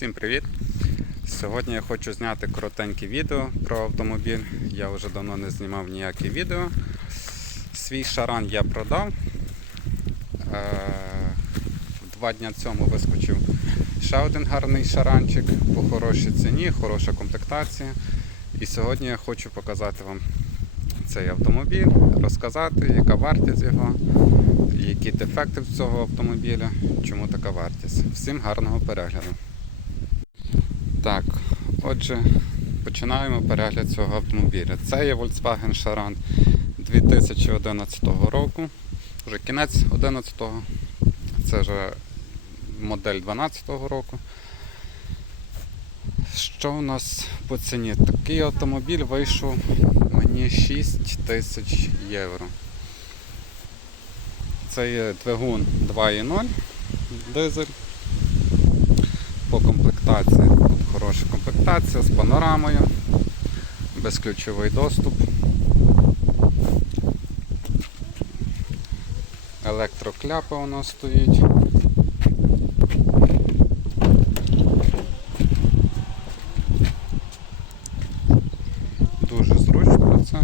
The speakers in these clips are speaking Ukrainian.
Всім привіт! Сьогодні я хочу зняти коротеньке відео про автомобіль. Я вже давно не знімав ніяке відео. Свій шаран я продав. Е, Два дня цьому вискочив ще один гарний шаранчик по хорошій ціні, хороша комплектація. І сьогодні я хочу показати вам цей автомобіль, розказати, яка вартість його, які дефекти в цього автомобіля, чому така вартість. Всім гарного перегляду. Так, отже, починаємо перегляд цього автомобіля. Це є Volkswagen Charan 2011 року. Вже кінець 11-го. Це вже модель 12-го року. Що у нас по ціні? Такий автомобіль вийшов мені 6 тисяч євро. Це є двигун 2.0 дизель. По комплектації. Хороша комплектація з панорамою, безключовий доступ. Електрокляпа у нас стоїть. Дуже зручно це.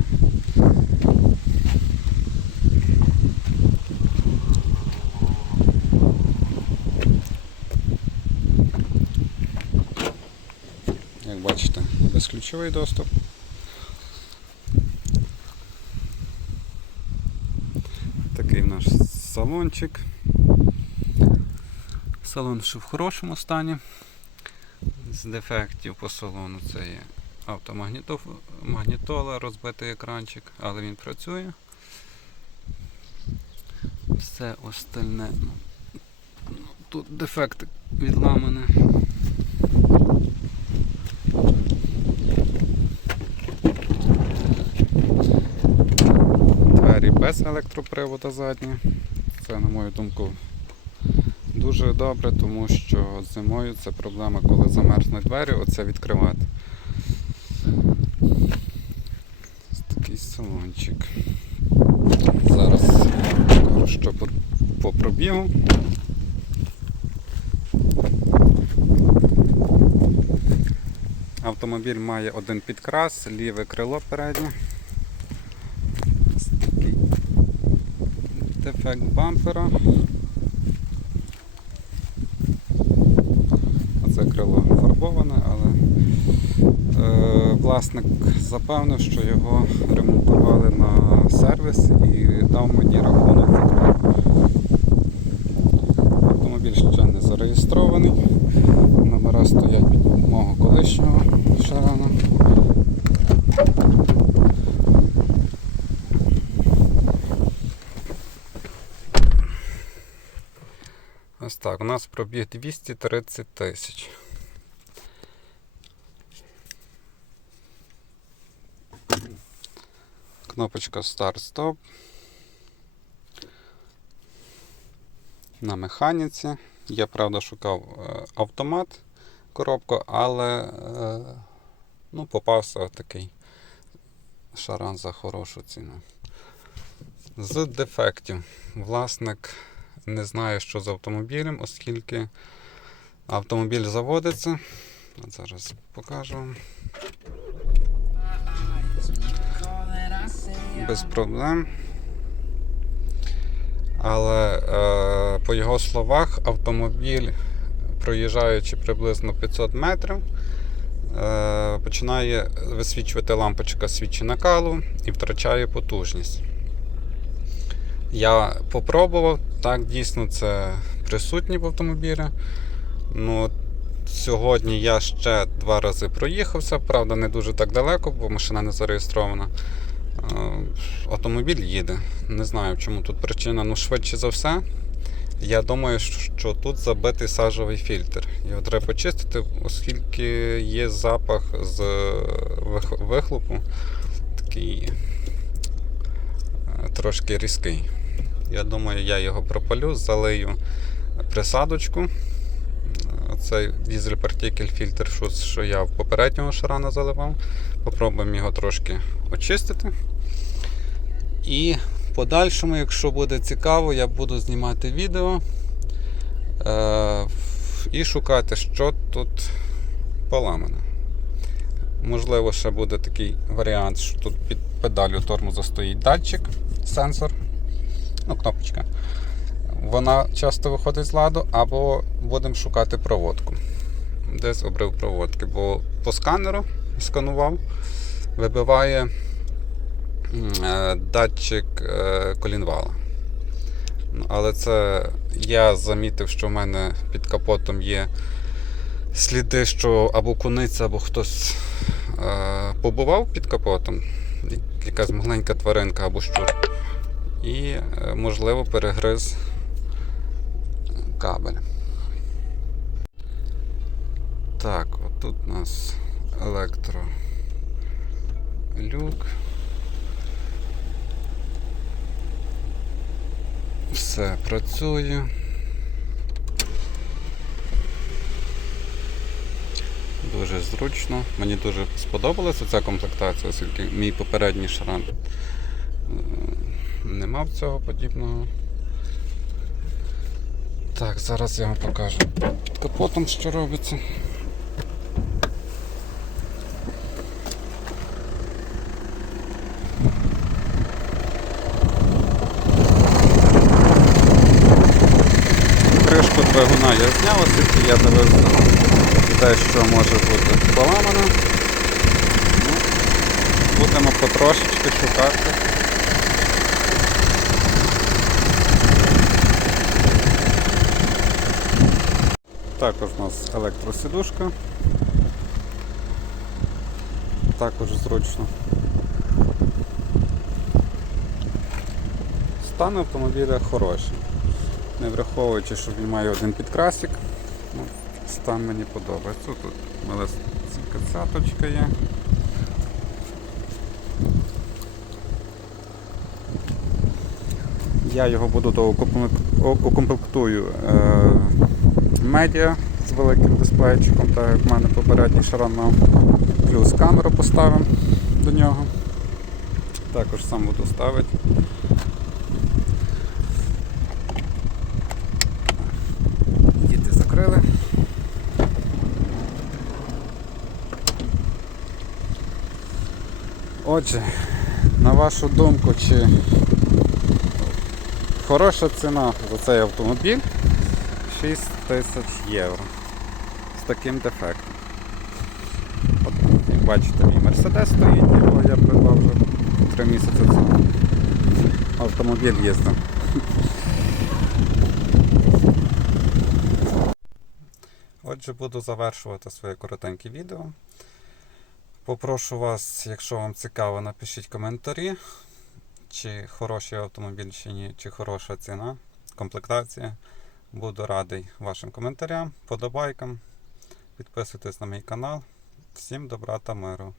Як бачите, безключовий доступ. Такий наш салончик. Салон ще в хорошому стані. З дефектів по салону це є автомагнітола, розбитий екранчик, але він працює. Все остальне. Ну, тут дефект відламане. Без електропривода задні. Це, на мою думку, дуже добре, тому що зимою це проблема, коли замерзнуть двері, оце відкривати. Ось такий салончик. Зараз що по пробігу. Автомобіль має один підкрас, ліве крило переднє. Ось такий дефект бампера. Оце крило фарбоване, але е, власник запевнив, що його ремонтували на сервіс і дав мені рахунок. Автомобіль ще не зареєстрований. Ось так, у нас пробіг 230 тисяч. Кнопочка старт-стоп. На механіці. Я правда шукав е, автомат коробку, але е, ну, попався такий шаран за хорошу ціну. З дефектів. Власник не знає, що з автомобілем, оскільки автомобіль заводиться. От зараз покажу. Без проблем. Але е, по його словах, автомобіль, проїжджаючи приблизно 500 метрів, е, починає висвічувати лампочка свічі накалу і втрачає потужність. Я попробував, так, дійсно це присутнє в автомобілі. Ну, Сьогодні я ще два рази проїхався, правда, не дуже так далеко, бо машина не зареєстрована. Е, Автомобіль їде. Не знаю, чому тут причина. Ну, швидше за все. Я думаю, що тут забитий сажовий фільтр. Його треба почистити, оскільки є запах з вихлопу, такий е, трошки різкий. Я думаю, я його пропалю, залию присадочку. Оцей дізель партикель фільтр, що, я в попереднього шарана заливав. Попробуємо його трошки очистити. І в подальшому, якщо буде цікаво, я буду знімати відео. Е, і шукати, що тут поламано. Можливо, ще буде такий варіант, що тут під педалю тормозу стоїть датчик, сенсор, ну, кнопочка. Вона часто виходить з ладу, або будемо шукати проводку. Десь обрив проводки, бо по сканеру сканував, вибиває е, датчик е, колінвала. Ну, Але це я замітив, що в мене під капотом є сліди, що або куниця, або хтось е, побував під капотом, якась маленька тваринка або щур. І, е, можливо, перегриз кабель. Так, отут у нас електро люк. Все працює. Дуже зручно. Мені дуже сподобалася ця комплектація, оскільки мій попередній шрам е, не мав цього подібного. Так, зараз я вам покажу під капотом, що робиться. Кришку двигуна я зняв, оскільки я дивився те, що може бути поламано. Ну, будемо потрошечки шукати. Також у нас електросидушка. Також зручно. Стан автомобіля хороший. Не враховуючи, що він має один підкрасик, ну, стан мені подобається. Тут малесенька цяточка є. Я його буду то укомплектую е, медіа з великим дисплейчиком, так як в мене попередній шаран мав. Плюс камеру поставимо до нього. Також сам буду ставити. Діти закрили. Отже, на вашу думку, чи хороша ціна за цей автомобіль 6 тисяч євро з таким дефектом. От, як бачите, мій Мерседес стоїть, його я придбав вже 3 місяці цього. Автомобіль їздив. Отже, буду завершувати своє коротеньке відео. Попрошу вас, якщо вам цікаво, напишіть коментарі, чи хороший автомобіль, чи ні, чи хороша ціна, комплектація. Буду радий вашим коментарям, подобайкам. Підписуйтесь на мій канал. Всім добра та миру!